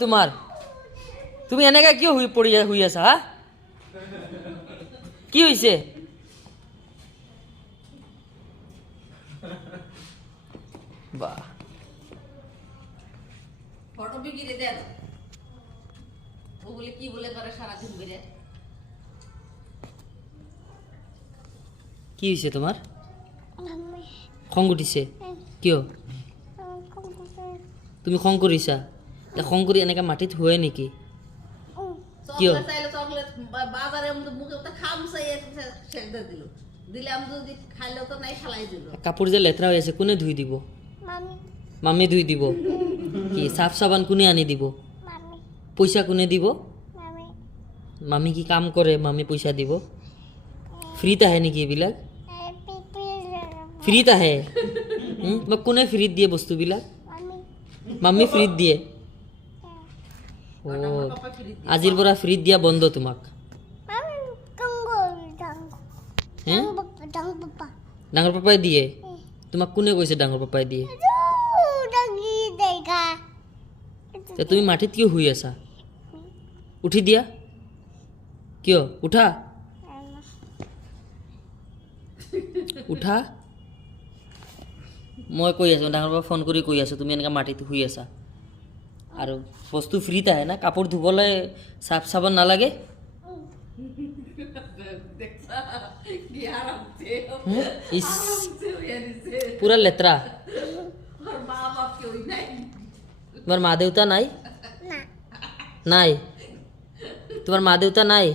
তোমার তুমি এনেকা কিয় শুই আছা হা কি হইছে বাহ ফটো বিকিরে দেন ও বলে কি বলে করে সারা দিন বেরে কি হইছে তোমার খং উঠিছে কিয় তুমি খং কৰিছা তা খং কৰি এনেকা মাটিত শুৱে নেকি কিয় চকলেট চাইলে চকলেট বাজারে মুখে তো খামসাই শেষ দিল দিলে আমি যদি খাইলেও তো নাই খালাই দিল কাপোৰ যে লেতেৰা হৈ আছে কোনে ধুই দিব মামি ধুই দিব কি সাফ সাবান কোনে আনি দিব পইচা কোনে দিব মামি কি কাম কৰে মামি পইচা দিব ফ্ৰীত আহে নেকি এইবিলাক ফ্ৰীত আহে মোক কোনে ফ্ৰীত দিয়ে বস্তুবিলাক মামি ফ্ৰীত দিয়ে আজিৰ পৰা ফ্ৰীত দিয়া বন্ধ তোমাক ডাঙৰ পাপাই দিয়ে তোমাক কোনে কৈছে ডাঙৰ পাপাই দিয়ে তুমি মাটিত কিয় শুই আছা উঠি দিয়া কিয় উঠা উঠা মই কৈ আছোঁ ডাঙৰ পাপা ফোন কৰি কৈ আছোঁ তুমি এনেকৈ মাটিত শুই আছা আৰু বস্তু ফ্ৰীত আহে না কাপোৰ ধুবলৈ চাফ চাবোন নালাগে ইছ পুৰা লেতেৰা তোমাৰ মা দেউতা নাই নাই তোমাৰ মা দেউতা নাই